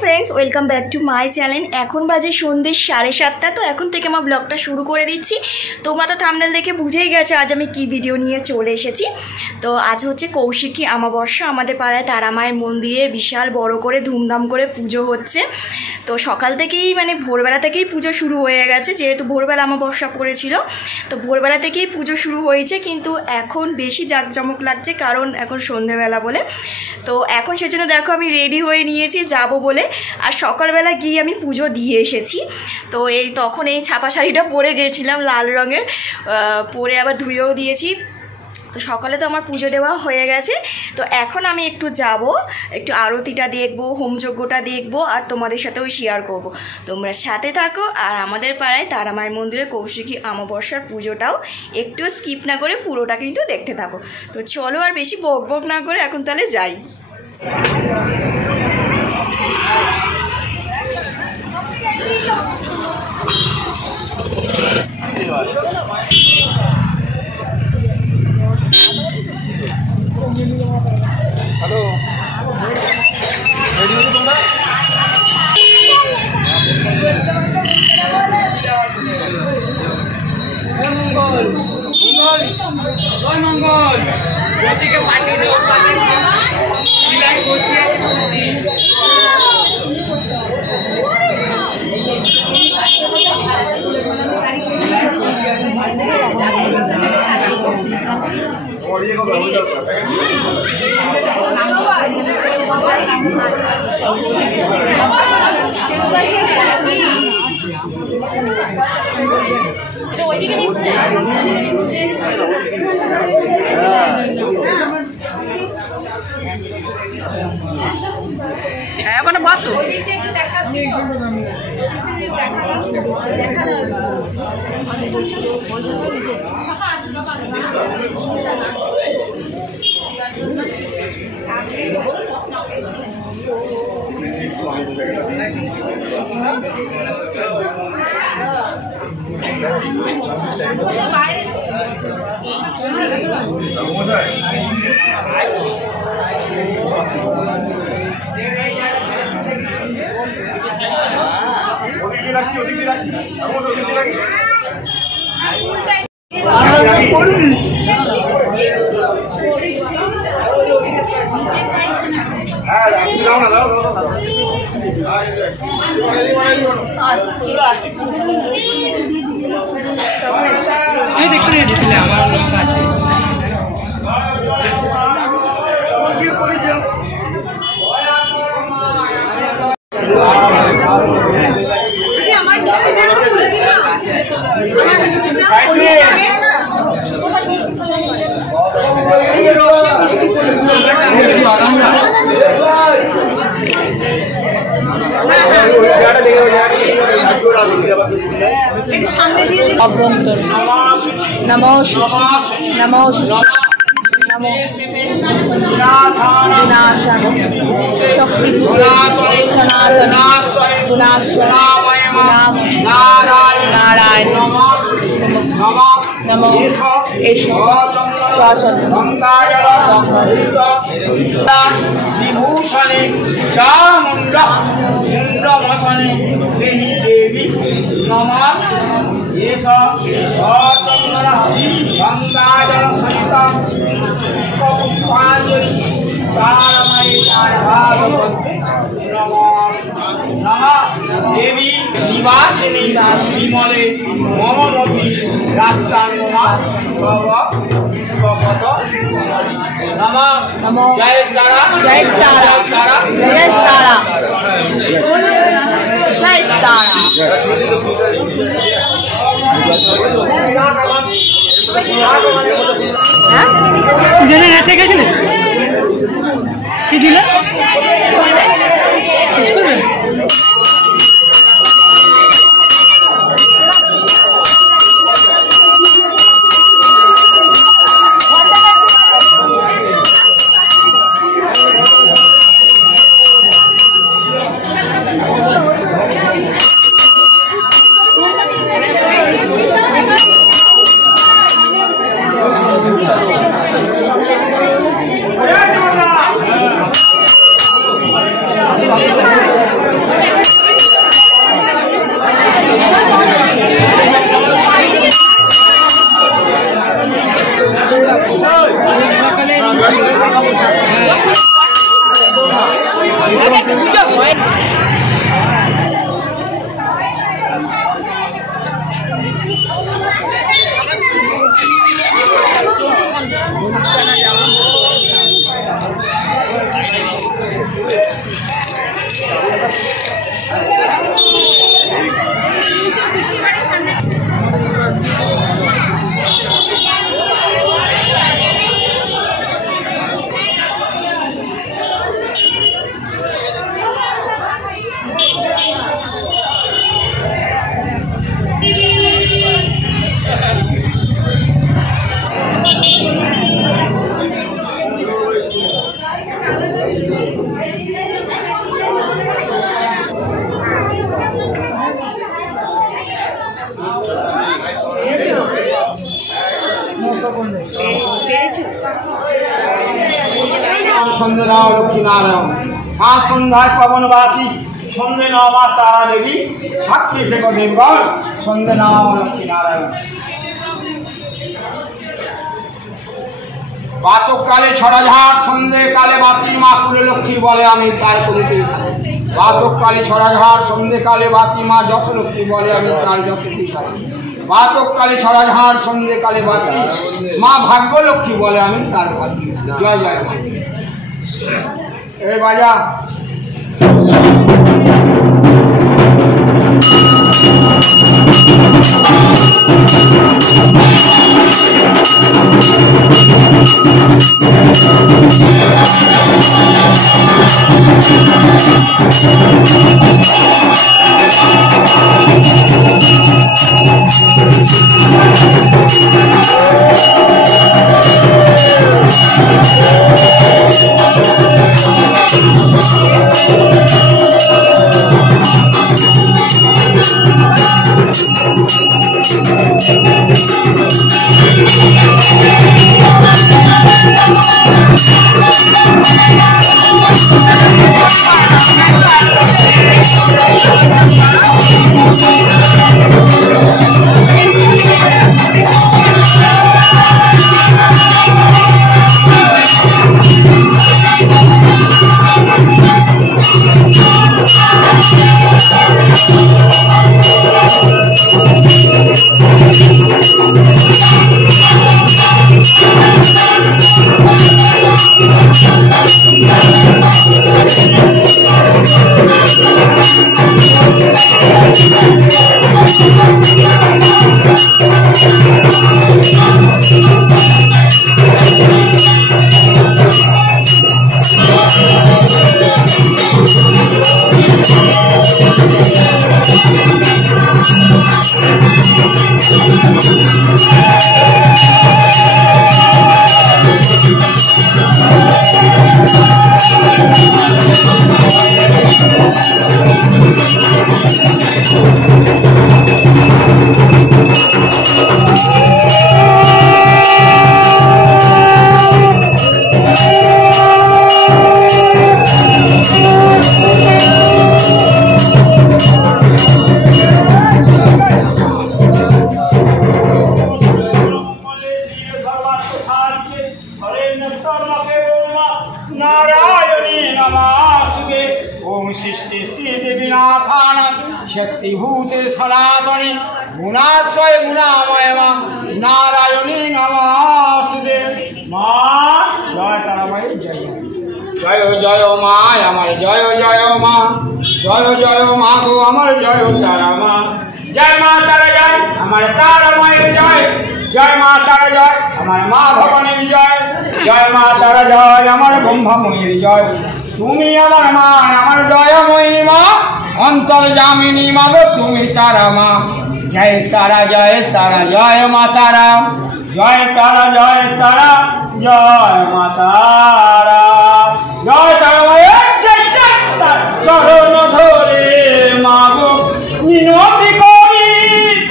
Friends welcome back to my channel. এখন বাজে সন্ধ্যে 7:30। তো এখন থেকে আমার ব্লগটা শুরু করে দিচ্ছি। তোমরা তো থাম্বনেল দেখে বুঝেই গেছো আজ আমি কি ভিডিও নিয়ে চলে এসেছি। তো আজ হচ্ছে কৌশিকী অমাবস্যা। আমাদের পাড়ায় তারা মায়ের মন্দিরে বিশাল বড় করে ধুমধাম করে পুজো হচ্ছে। তো সকাল থেকেই মানে ভোরবেলা থেকেই পুজো শুরু হয়ে গেছে, যেহেতু ভোরবেলা অমাবস্যা পড়েছিল তো ভোরবেলা থেকেই পুজো শুরু হয়েছে। কিন্তু এখন বেশি জাঁকজমক লাগছে কারণ এখন সন্ধ্যেবেলা বলে। তো এখন সেজন্য দেখো আমি রেডি হয়ে নিয়েছি যাব বলে, আর সকালবেলা গিয়ে আমি পুজো দিয়ে এসেছি। তো তখন এই ছাপা শাড়িটা পরে গিয়েছিলাম লাল রঙের, পরে আবার ধুয়েও দিয়েছি। তো সকালে তো আমার পুজো দেওয়া হয়ে গেছে। তো এখন আমি একটু যাব, একটু আরতিটা দেখবো, হোমযজ্ঞটা দেখবো, আর তোমাদের সাথেও শেয়ার করব। তোমরা সাথে থাকো, আর আমাদের পাড়ায় তারা মায়ের মন্দিরে কৌশিকী অমাবস্যার পুজোটাও একটু স্কিপ না করে পুরোটা কিন্তু দেখতে থাকো। তো চলো আর বেশি বক বক না করে এখন তাহলে যাই। হ্যালো, রেডি হয়েছো তোমরা? মঙ্গল মঙ্গল জয় মঙ্গল। কোচিকে পাঠিয়ে দেবো, সিলাই কোচি আছে কোচি। ওখানে বসো। দেখতে দিয়েছিলে আমার লোক আছে। অভ্যন্তর নমো নমো নমো বিনাশায় শক্তি সনাতন গুণাশ্রয় নারায়ণ নমো এষ বিভূষণে চামুণ্ড মুণ্ডমথনে দেহি দেবী নমস্তে। গঙ্গাজল সহিত পুষ্প পুষ্পাঞ্জলি তারময়ী ভাগবতে নমঃ। দেবী নিবাসিনী বিমলে মমমতি রাস্তাঙ্গমা নমঃ। জয় তারা জয় তারা জয় তারা জয় তারা। দুজনের হাতে গেছিল কি ছিল সন্ধ্যে নাও লক্ষ্মী নারায়ণ, আজ সন্ধ্যায় পবনবাসী, সন্ধ্যে নাও মা তারা দেবী, সাক্ষী থেকে দেবগণ, সন্ধ্যে নাও লক্ষ্মী নারায়ণ। প্রাতঃকালে ছড়াঝাড়, সন্ধ্যে কালে বাঁচি, মা কুলে লক্ষ্মী বলে আমি তার করিতেই থাকি। প্রাতঃকালে ছড়াঝাড়, সন্ধ্যে কালে বাঁচি, মা যশ লক্ষ্মী বলে আমি তার যশেতেই থাকি। প্রাতঃকালে ছড়াঝাড়, সন্ধ্যে কালে বাঁচি, মা ভাগ্য লক্ষ্মী বলে আমি তার ভাগ্য। জয় জয় মা। এই বাজা शक्तिभूते सनातनी गुणाश्रय गुणामय मा नारायणी नमस्ते मा जय तारामय जय जय जय मा अमर जय जय मा जय जय मा गो अमर जय तारा मा जय मा तारा जय अमर तारामय जय जय मा तारा जय अमर मा भवानी जय जय मा तारा जय अमर ब्रह्ममयी जय তুমি আমার মা আমার দয়াময়ী মা অন্তর্যামিনী মা গো তুমি তারা মা জয় তারা জয় মা তারা জয় তারা জয় মা তারা জয় তারা চরণ ধরে মা গো মিনতি করি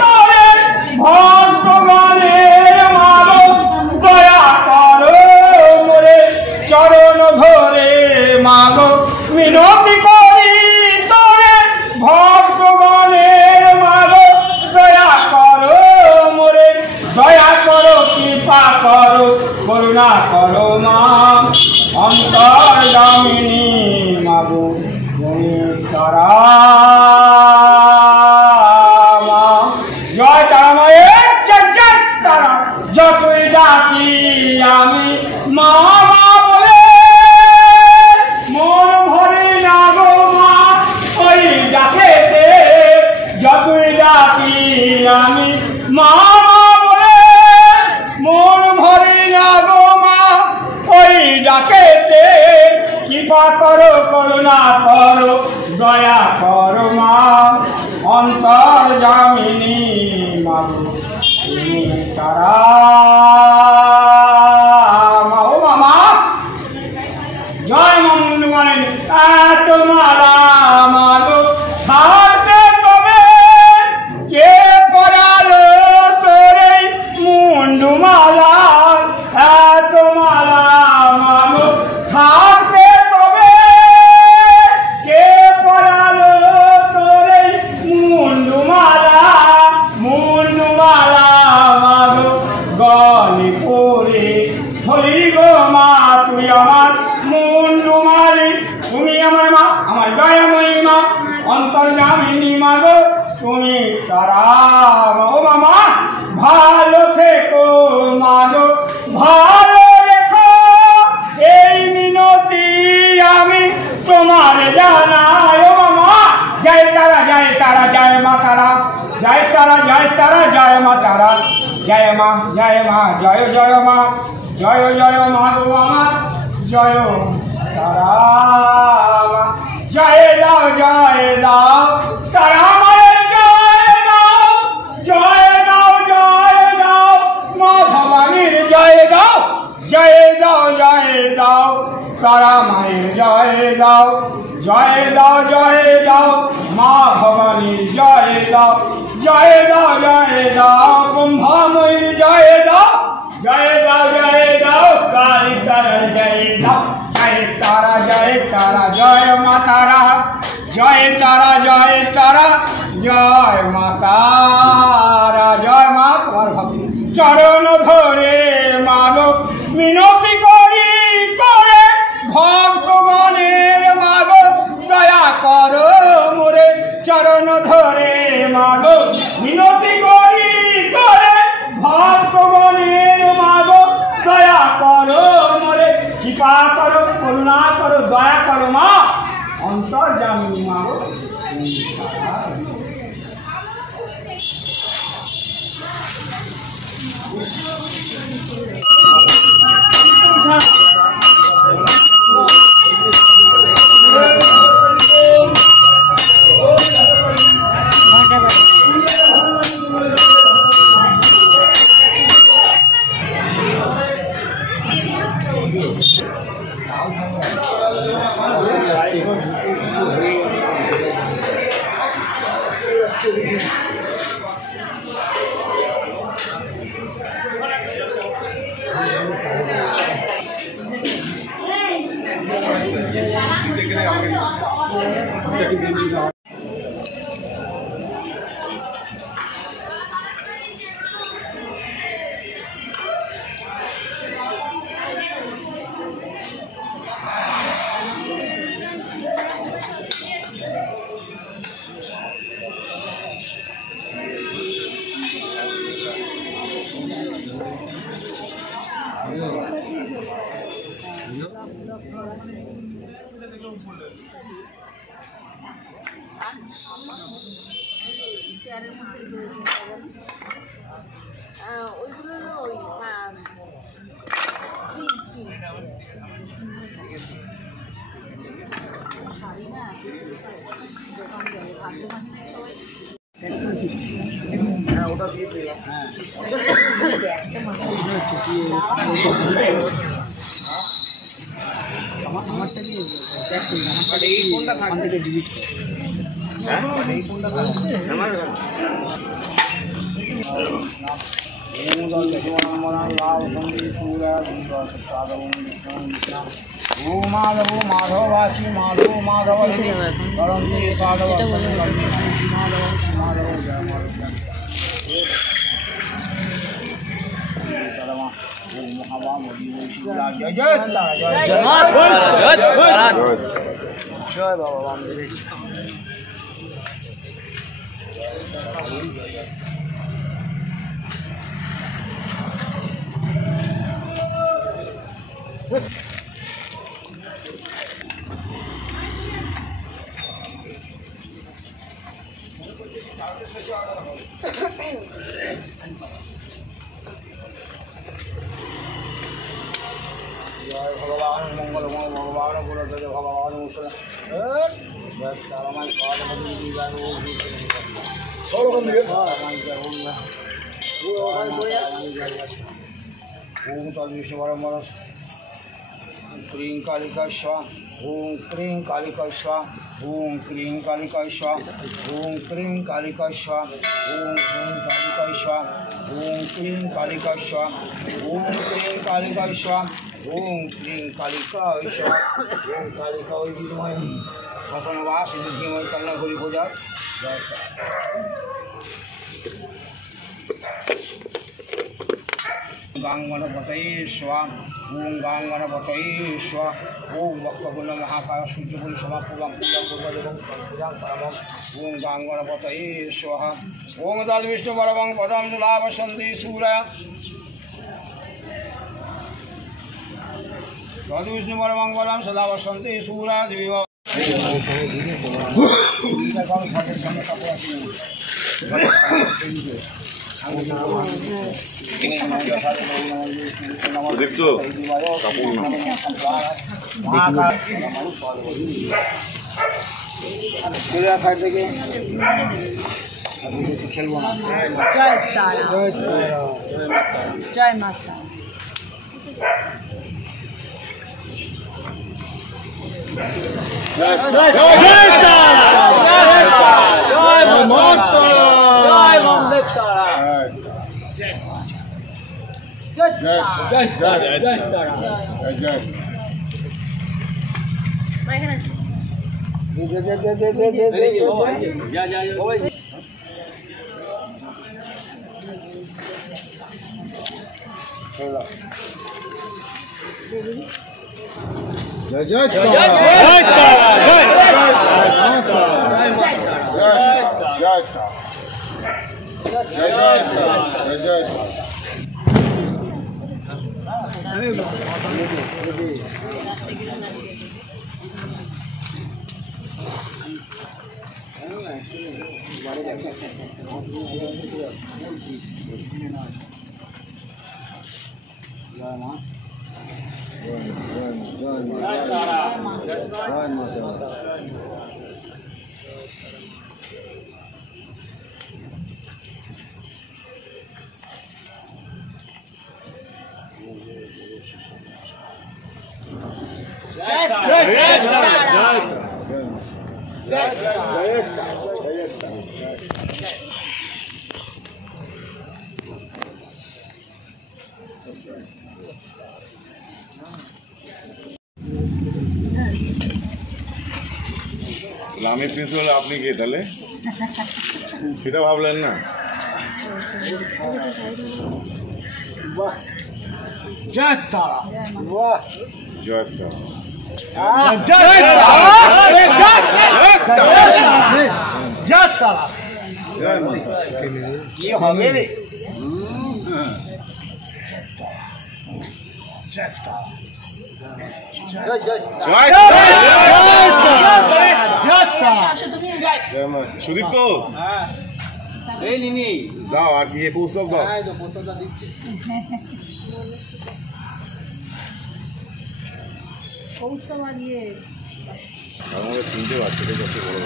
তবে ভক্তগণের মা গো দয়া করো মোরে চরণ ধরে মা গো মিনতি করি তবে ভক্তগণের মা গো দয়া করো মোরে দয়া করো কৃপা করো করুণা করো মা অন্তর্যামিনী মা গো তারা মা জয় তারাময়ের জয় তারা যতই ডাকি আমি মা বলে মন ভরে না গো মা ওই ডাকেতে যতই ডাকি আমি মা বলে মন ভরে না গো মা ওই ডাকেতে কৃপা করো করুণা করো দয়া করো মা অন্তর্যামিনী মা তুমি তারা মা ও মামা জয় মঙ্গল তোমারা মাগো থাকতে তবে কে পড়ালো মালা মাগো গলে পরে হলি গো মা তুই আমার মুন্ডু মালি তুমি আমার মা আমার দয়াময়ী মা অন্তর্যামিনী মাগো তুমি তারা ও মামা ভালো থেকো মাগো ভালো রেখো এই মিনতি আমি তোমার জানাই ও মামা জয় তারা জয় তারা জয় মা তারা জয় তারা জয় তারা জয় মা তারা জয় মা জয় জয় মা জয় জয় মা গো আমার জয় তারা জয় দাও তারা মায়ের জয় দাও মা ভবানীর জয় দাও তারা মায়ের জয় দাও মা ভবানীর জয় দাও ব্রহ্মাময়ীর জয় দাও কালী তারার জয় দাও জয় তারা মা তারা জয় মা তারা জয় মা তোমার ভক্তি চরণ ধরে মাগো মিনতি করি করে ভক্তগণের মাগো দয়া করো মোরে চরণ ধরে মাগো মিনতি করি করে ভক্তগণের মাগো দয়া করো মোরে কৃপা করো করুণা করো দয়া করো মা অন্তর্যামিনী মাগো মাধবাসী মাধব মাধব জয় বাবা বামদেব জয় ভগবান মঙ্গল ভগবান ভগবান क्रीं कालिका स्वाहा ओम क्रीं कालिका स्वाहा ओम क्रीं कालिका स्वाहा ओम क्रीं कालिका स्वाहा ओम क्रीं कालिका स्वाहा ओम क्रीं कालिका स्वाहा ओम क्रीं कालिका स्वाहा ओम कालिका विद्महे श्मशानवासिनी धीमहि तन्नो हरि पूजा जय গাঙ্গণপতয়ে স্বাহা ওম গাঙ্গণপতয়ে স্বাহা ওম বক্ষগুণ মহাকায় সূর্যগুণ সমাপূর্বং পূজা পূর্বদেবং পূজাং পরমং ওম গাঙ্গণপতয়ে স্বাহা ওম তদ বিষ্ণু পরমং পদম লাভসন্তি সূরয়া তদ বিষ্ণু পরমং পদম সদা বসন্তি সূরা দিবিব দেখছো সাইড থেকে খেলবো না জয় তারা জয় মাতা জয় জয় জয় জয় তারা জয় জয় জয় জয় আমি প্রিন্সিপাল আপনি কে তাহলে সেটা ভাবলেন না জয় তারা বাহ জয় তারা জয় তারা জয় মাতা কি হবে রে জয় তারা জয় জয় জয় সুদীপ তো দাও আর কি পুস্তক দাও আমাদের চিনতে পারছে কত বড়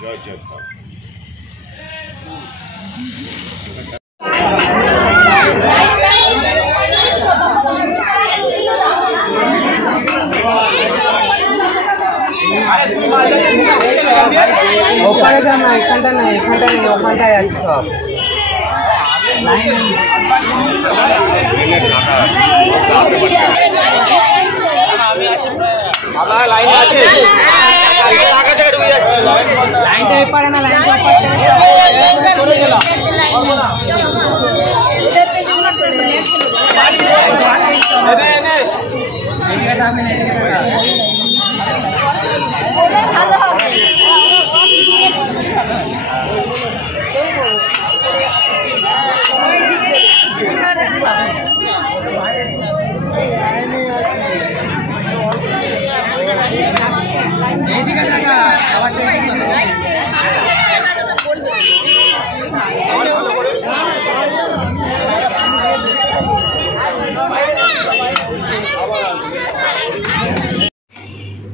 জয় জয় ওখানে যা না এখানটা না ওখানটায় আছে সব লাইনটা এপারে না লাইনটা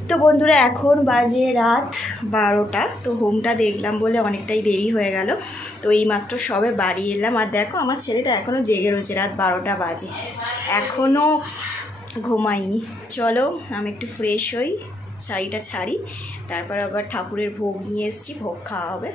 তো বন্ধুরা এখন বাজে রাত 12টা। তো হোমটা দেখলাম বলে অনেকটাই দেরি হয়ে গেল। তো এইমাত্র সবে বাড়ি এলাম, আর দেখো আমার ছেলেটা এখনও জেগে রয়েছে, রাত 12টা বাজে এখনও ঘুমাইনি। চলো আমি একটু ফ্রেশ হই, শাড়িটা ছাড়ি, তারপর আবার ঠাকুরের ভোগ নিয়ে এসেছি, ভোগ খাওয়া হবে।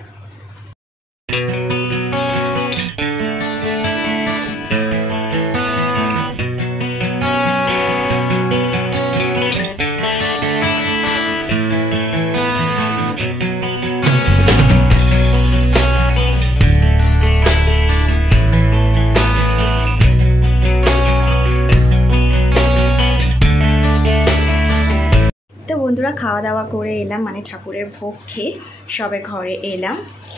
বন্ধুরা খাওয়া দাওয়া করে এলাম, মানে ঠাকুরের ভোগ খেয়ে সবে ঘরে এলাম।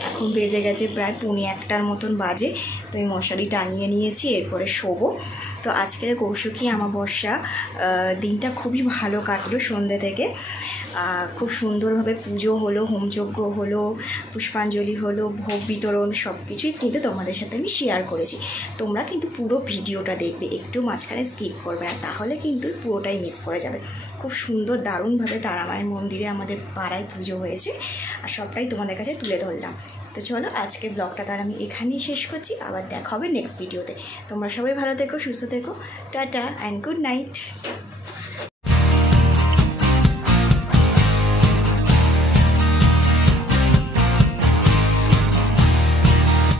এখন বেজে গেছে প্রায় 1:45 মতন বাজে। তো এই মশারি টাঙিয়ে নিয়েছি, এরপরে শোবো। তো আজকের কৌশিকী অমাবস্যা দিনটা খুবই ভালো কাটলো। সন্ধ্যে থেকে খুব সুন্দরভাবে পুজো হলো, হোমযজ্ঞ হলো, পুষ্পাঞ্জলি হলো, ভোগ বিতরণ সব কিছুই কিন্তু তোমাদের সাথে আমি শেয়ার করেছি। তোমরা কিন্তু পুরো ভিডিওটা দেখবে, একটু মাঝখানে স্কিপ করবে না, তাহলে কিন্তু পুরোটাই মিস করে যাবে। খুব সুন্দর দারুণভাবে তারামায়ের মন্দিরে আমাদের পাড়ায় পুজো হয়েছে, আর সবটাই তোমাদের কাছে তুলে ধরলাম। তো চলো আজকে ব্লগটা তার আমি এখানেই শেষ করছি, আবার দেখা হবে নেক্সট ভিডিওতে। তোমরা সবাই ভালো থেকো, সুস্থ থেকো, টাটা অ্যান্ড গুড নাইট।